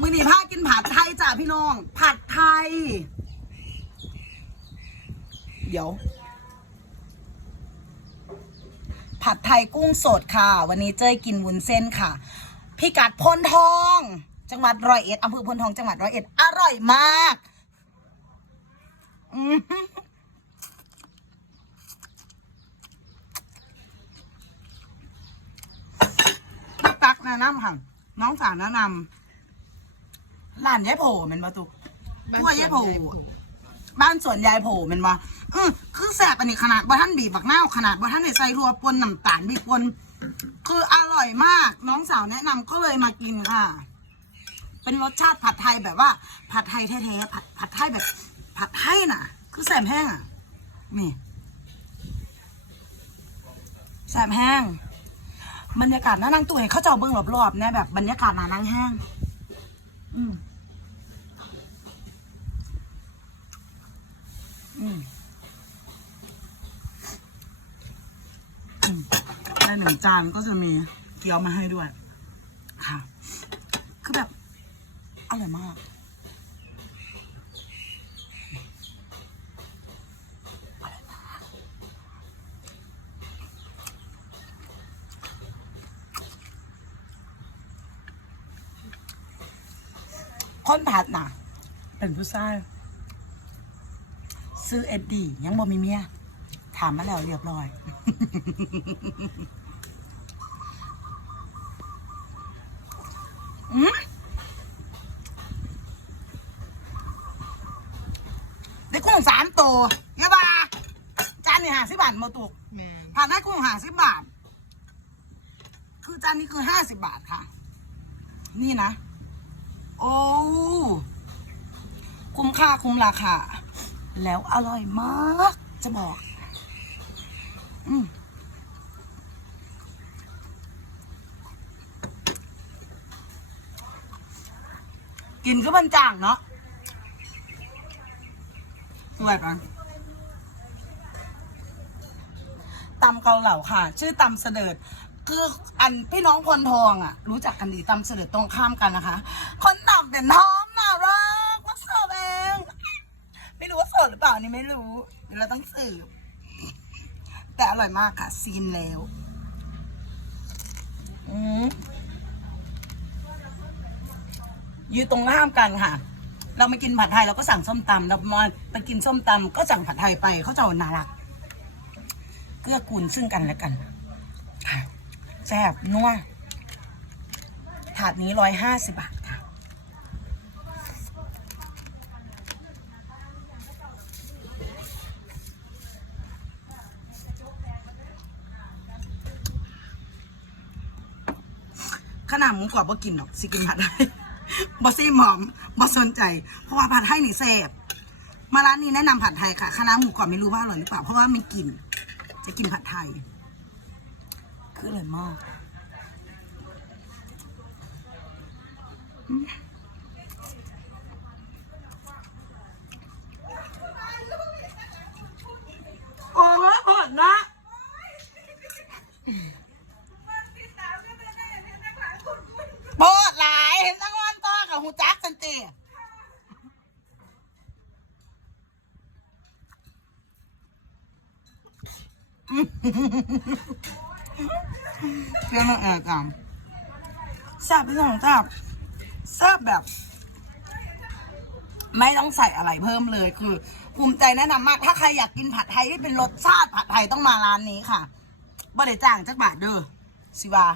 มือหนีผ้ากินผัดไทยจ้ะพี่น้อง ผัดไทย เดี๋ยว ผัดไทยกุ้งสดค่ะ วันนี้เจ้ยกินวุ้นเส้นค่ะพี่กัดพลทอง จังหวัดร้อยเอ็ดอำเภอพลทองจังหวัดร้อยเอ็ด อร่อยมากตักแนะนำค่ะ น้องสาวแนะนำ ร้านยายโผล่เป็นประตูตัวยายโผล่บ้านสวนยายโผล่เป็นว่าอือคือแสบอันนี้ขนาดว่าท่านบีบบักหน้าวขนาดว่าท่านในใส่ทัวปนน้ำตาลบีบปนคืออร่อยมาก น้องสาวแนะนำก็เลยมากินค่ะ เป็นรสชาติผัดไทยแบบว่า ผัดไทยแท้ๆผัดผัดไทยแบบ ผัดไทยน่ะ คือแสบแห้งอะนี่แสบแห้ง บรรยากาศน่านั่งตู้เห็นเขาเจ้าเบิ้งรอบๆเนี่ยแบบบรรยากาศน่านั่งแห้ง อืมอืมอืมในหนึ่งจานก็จะมีเกี๊ยวมาให้ด้วย ค่ะ คือแบบอร่อยมาก คนผัดน่ะ เป็นผู้ชายซื้อเอ็ดดียังบ่มีเมียถามมาแล้วเรียบร้อย อืมได้กุ้งสามตัวเยอะบาจานนี่ห้าสิบบาทมาตุกแม่ผ่านได้กุ้งห้าสิบบาท คือจานนี้คือห้าสิบบาทค่ะ นี่นะ โอ้ คุ้มค่าคุ้มราคา แล้วอร่อยมาก จะบอก อืมกินก็มันจ่างเนาะสวยปะตำเกาเหลาค่ะ ชื่อตำเสดิร์ด คืออันพี่น้องพลทองอะ รู้จักกันดีตำเสดิร์ดตรงข้ามกันนะคะ คนตำเป็นท้องน่ารักมาเสิร์ฟเองไม่รู้ว่าสดหรือเปล่านี่ไม่รู้เราต้องสืบแต่อร่อยมากค่ะซีนแล้วอืมอยู่ตรงข้ามกันค่ะ เรามากินผัดไทยเราก็สั่งส้มตำเรามาไปกินส้มตำก็สั่งผัดไทยไปเขาจะน่ารักเกื้อกูลซึ่งกันและกันค่ะ แซ่บนัวถาดนี้ร้อยห้าสิบบาทค่ะ ขนาดหมูกรอบบ่กินหรอกสิกินผัดไทยบ่ซีหมอมบ่สนใจ เพราะว่าผัดไทยนี่แซ่บมาร้านนี้แนะนำผัดไทยค่ะคณะหมูกรอบไม่รู้ว่าอร่อยหรือเปล่าเพราะว่าไม่กิน จะกินผัดไทย คืออร่อยมากอืมโอ้ยหดนะโบดหลาย เห็นตั้งวันต่อกับหูจักสันติ เพื่อนเราแอบกันทราบพี่น้องทราบทราบแบบ ไม่ต้องใส่อะไรเพิ่มเลยคือ ภูมิใจแนะนำมาก ถ้าใครอยากกินผัดไทยที่เป็นรสชาติผัดไทยต้องมาร้านนี้ค่ะบ่ได้จ้างจักบาทเด้อสิวา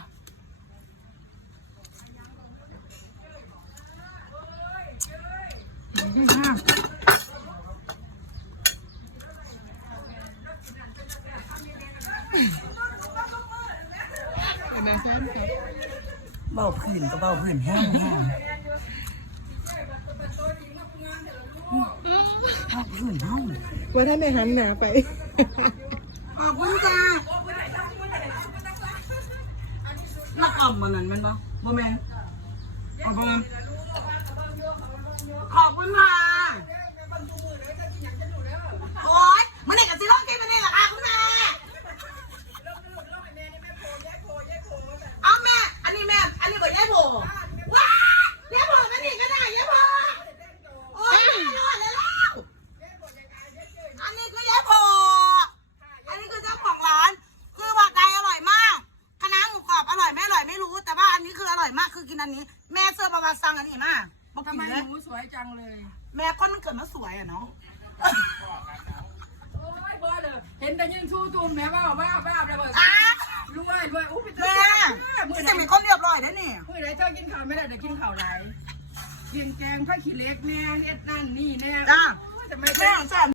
แต่มาซ้ำค่ะ เบาผื่นก็เบาผื่นแห้งแห้งเบาผื่นเฮาว่าถ้าไม่หันหนาไป ขอบคุณจ้านักอ่อมมันนั้นแมันปะบ่แม่นเอาบ่แม่นขอบคุณค่ะโอ๊ยมันเด็กกับซิลองกินมันนี่เหรอคะคุณแม่เอาแม่ อันนี้แม่ อันนี้บอกยายโผว้ายยายโผมันนี่ นนี้ แม่เสื้อประวัติสั่งอันนี้มาบอกทำกินไมเลยหนูสวยจังเลยแม่คนมันเกิดมาสวยอะเนาะโอ้ยบ่เลยเห็นแต่ยืนสู้ตูมแม่บ้าบ้าบ้าเลยเบิดอ้ารวยรวยอู้พี่แม่มือไหนจะเป็นคนเรียบร้อยได้นี่มือไหนเธอกินข้าวไม่ได้เดี๋ยวกินข้าวไรกินแกงผ้าขี้เล็กแน่เอ็ดนั่นนี่แน่จ้าโอ้ยทำไมแม่แม่แซ่บ